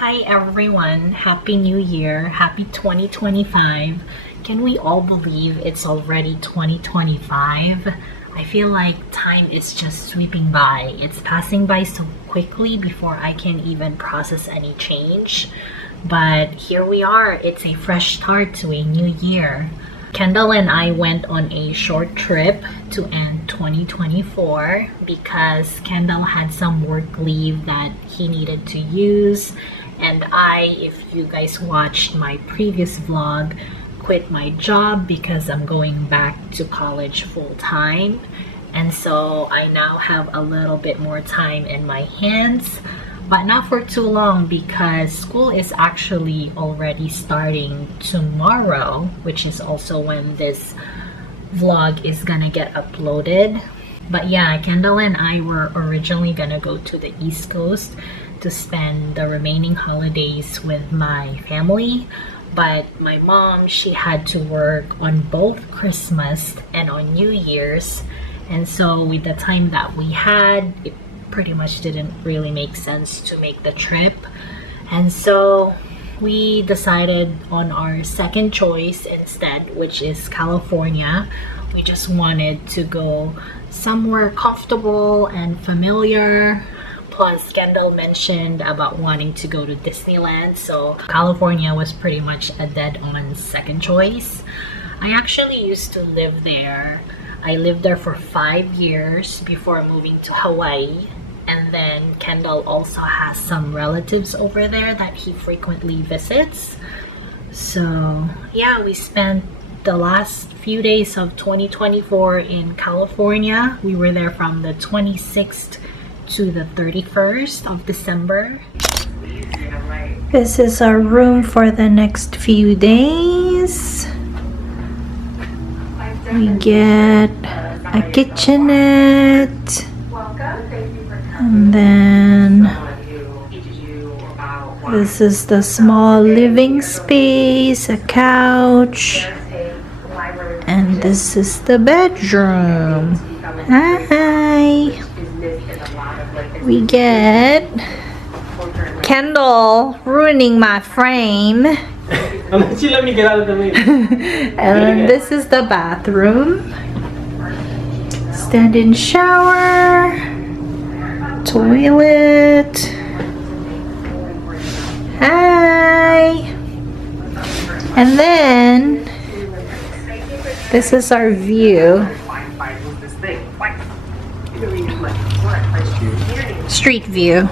Hi everyone, Happy New Year, Happy 2025. Can we all believe it's already 2025? I feel like time is just sweeping by. It's passing by so quickly before I can even process any change. But here we are, it's a fresh start to a new year. Kendall and I went on a short trip to end 2024 because Kendall had some work leave that he needed to use, and if you guys watched my previous vlog, quit my job because I'm going back to college full time. And so I now have a little bit more time in my hands, but not for too long because school is actually already starting tomorrow, which is also when this vlog is gonna get uploaded. But yeah, Kendall and I were originally gonna go to the East Coast to spend the remaining holidays with my family, but my mom, she had to work on both Christmas and on New Year's, and so with the time that we had, it pretty much didn't really make sense to make the trip. And so we decided on our second choice instead, which is California. We just wanted to go somewhere comfortable and familiar. Plus, Kendall mentioned about wanting to go to Disneyland, so California was pretty much a dead-on second choice. I actually used to live there. I lived there for 5 years before moving to Hawaii. And then Kendall also has some relatives over there that he frequently visits. So yeah, we spent the last few days of 2024 in California. We were there from the 26th to the 31st of December. This is our room for the next few days. We get a kitchenette, and then this is the small living space, a couch, and this is the bedroom. Hi! We get Kendall ruining my frame. And this is the bathroom. Stand-in shower, toilet. Hi! And then this is our view. Street view.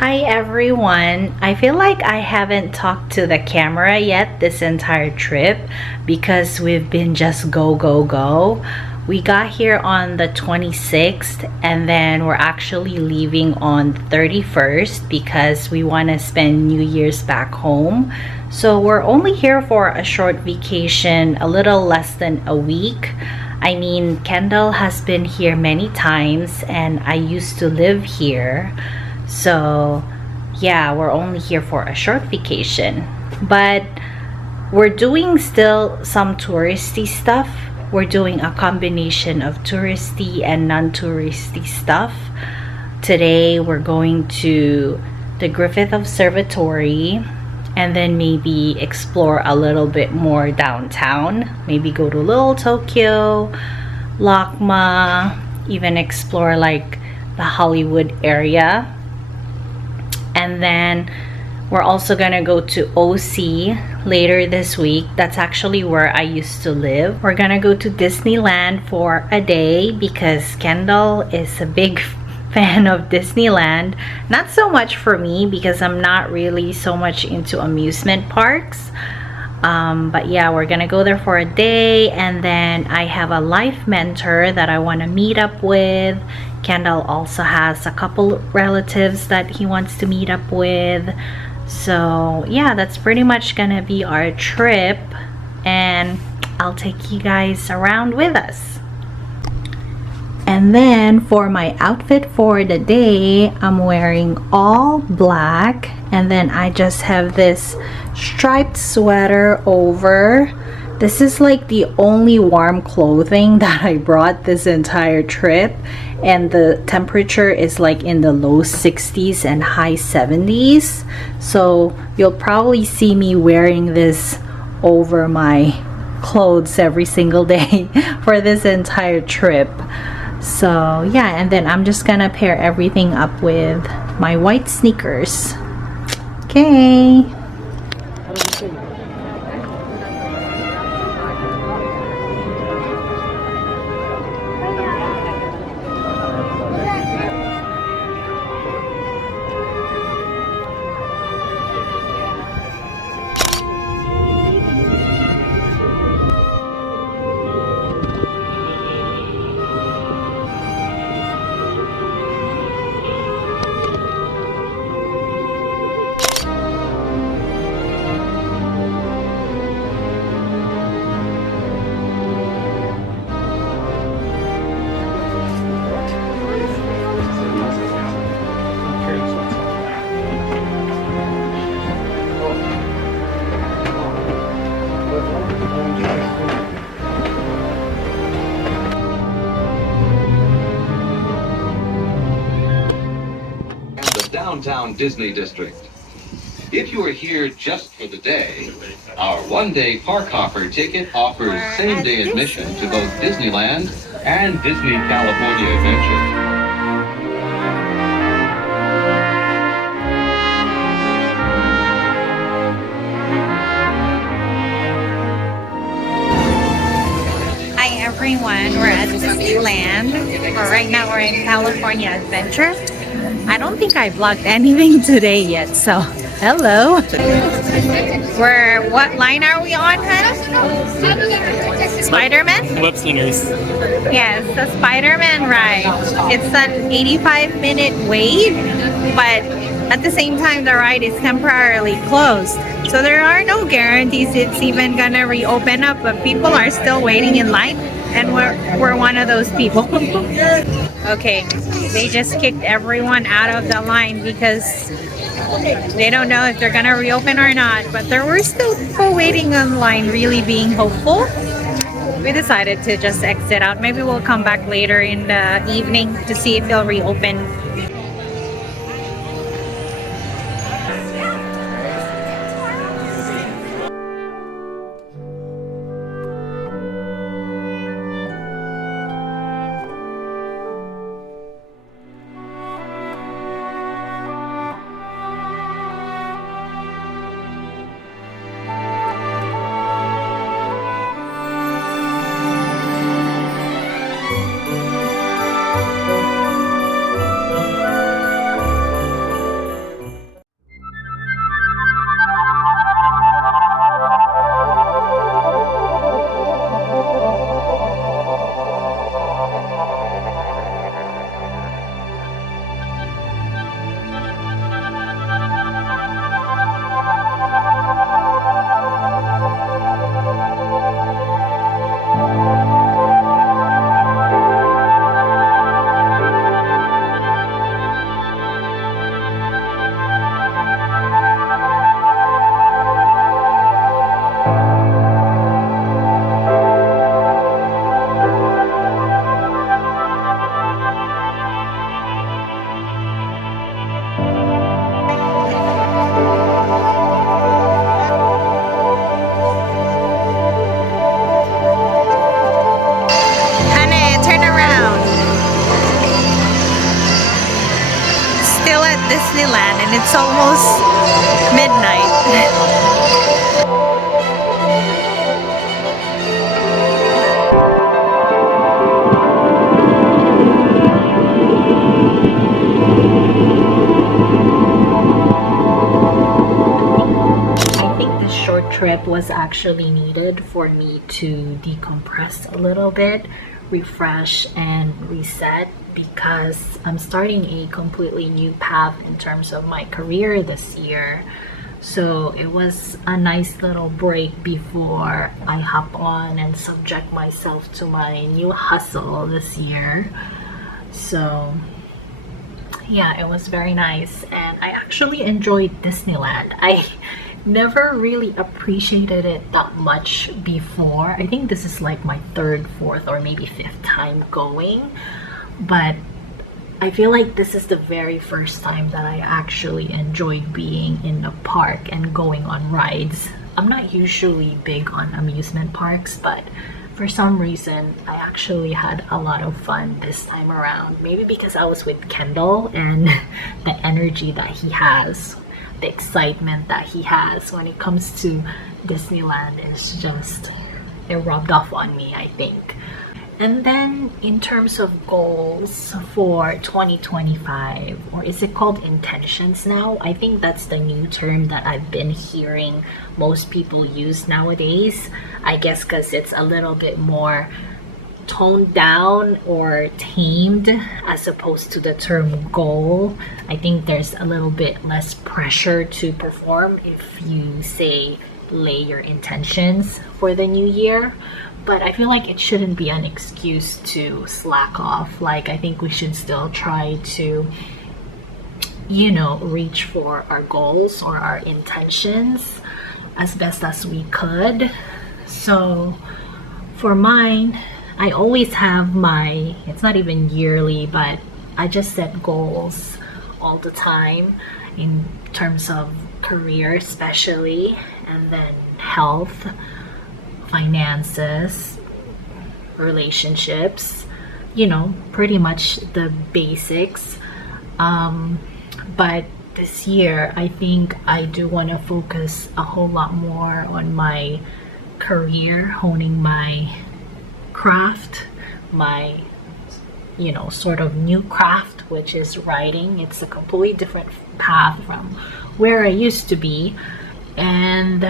Hi everyone. I feel like I haven't talked to the camera yet this entire trip because we've been just go go go. We got here on the 26th and then we're actually leaving on the 31st because we want to spend New Year's back home. So we're only here for a short vacation, a little less than a week. I mean, Kendall has been here many times and I used to live here. So yeah, we're only here for a short vacation, but we're doing still some touristy stuff. We're doing a combination of touristy and non-touristy stuff. Today we're going to the Griffith Observatory and then maybe explore a little bit more downtown. Maybe go to Little Tokyo, Lakma, even explore like the Hollywood area. And then we're also gonna go to OC later this week. That's actually where I used to live. We're gonna go to Disneyland for a day because Kendall is a big fan of Disneyland. Not so much for me because I'm not really so much into amusement parks. But yeah, we're gonna go there for a day, and then I have a life mentor that I want to meet up with. Kendall also has a couple relatives that he wants to meet up with. So yeah, that's pretty much gonna be our trip, and I'll take you guys around with us. And then for my outfit for the day, I'm wearing all black, and then I just have this striped sweater over. This is like the only warm clothing that I brought this entire trip, and the temperature is like in the low 60s and high 70s. So you'll probably see me wearing this over my clothes every single day for this entire trip. So yeah, and then I'm just gonna pair everything up with my white sneakers. Okay. Downtown Disney District. If you are here just for the day, our one-day park hopper ticket offers same-day admission to both Disneyland and Disney California Adventure. Hi everyone, we're at Disneyland. Right now we're in California Adventure. I don't think I vlogged anything today yet, so hello. What line are we on, huh? Spider-Man? Web slingers. Yes, the Spider-Man ride. It's an 85-minute wait, but at the same time the ride is temporarily closed. So there are no guarantees it's even gonna reopen up, but people are still waiting in line, and we're one of those people. Okay, they just kicked everyone out of the line because they don't know if they're gonna reopen or not, but there were still people waiting on line, really being hopeful. We decided to just exit out. Maybe we'll come back later in the evening to see if they'll reopen. Disneyland and it's almost midnight. I think this short trip was actually needed for me to decompress a little bit, refresh and reset, because I'm starting a completely new path in terms of my career this year. So it was a nice little break before I hop on and subject myself to my new hustle this year. So yeah, it was very nice and I actually enjoyed Disneyland. I never really appreciated it that much before. I think this is like my third, fourth, or maybe fifth time going, but I feel like this is the very first time that I actually enjoyed being in a park and going on rides. I'm not usually big on amusement parks, but for some reason I actually had a lot of fun this time around. Maybe because I was with Kendall and the energy that he has, the excitement that he has when it comes to Disneyland is just, it rubbed off on me, I think. And then in terms of goals for 2025, or is it called intentions now? I think that's the new term that I've been hearing most people use nowadays. I guess because it's a little bit more toned down or tamed as opposed to the term goal. I think there's a little bit less pressure to perform if you say lay your intentions for the new year. But I feel like it shouldn't be an excuse to slack off. Like, I think we should still try to, you know, reach for our goals or our intentions as best as we could. So for mine, I always have my, it's not even yearly, but I just set goals all the time in terms of career especially, and then health, finances, relationships, you know, pretty much the basics. But this year, I think I do want to focus a whole lot more on my career, honing my craft, my, you know, sort of new craft, which is writing. It's a completely different path from where I used to be. And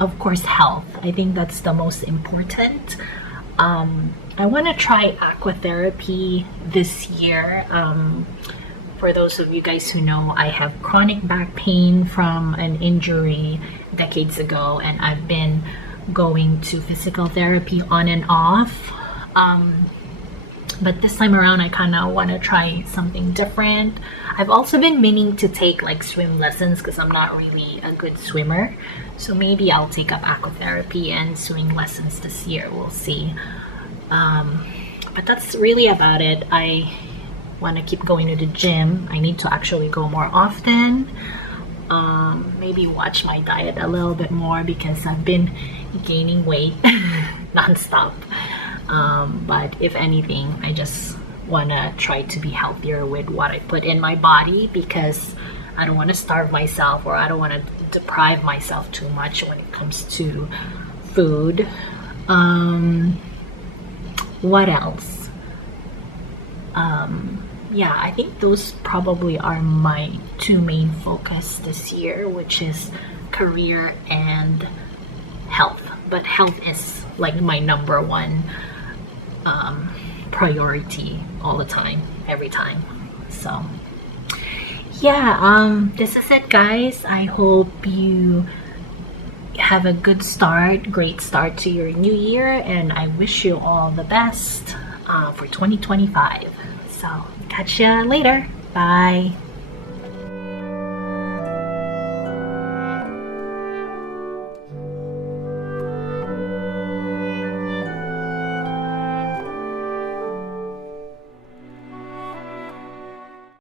of course, health. I think that's the most important. I want to try aquatherapy this year. For those of you guys who know, I have chronic back pain from an injury decades ago, and I've been going to physical therapy on and off. But this time around, I kind of want to try something different. I've also been meaning to take like swim lessons because I'm not really a good swimmer. So maybe I'll take up aquatherapy and swimming lessons this year. We'll see. But that's really about it. I want to keep going to the gym. I need to actually go more often. Maybe watch my diet a little bit more because I've been gaining weight nonstop. But if anything, I just want to try to be healthier with what I put in my body, because I don't want to starve myself, or I don't want to deprive myself too much when it comes to food. What else? Yeah, I think those probably are my two main focus this year, which is career and health. But health is like my number one priority all the time, every time. So yeah, this is it, guys. I hope you have a good start, great start to your new year, and I wish you all the best for 2025. So catch ya later. Bye.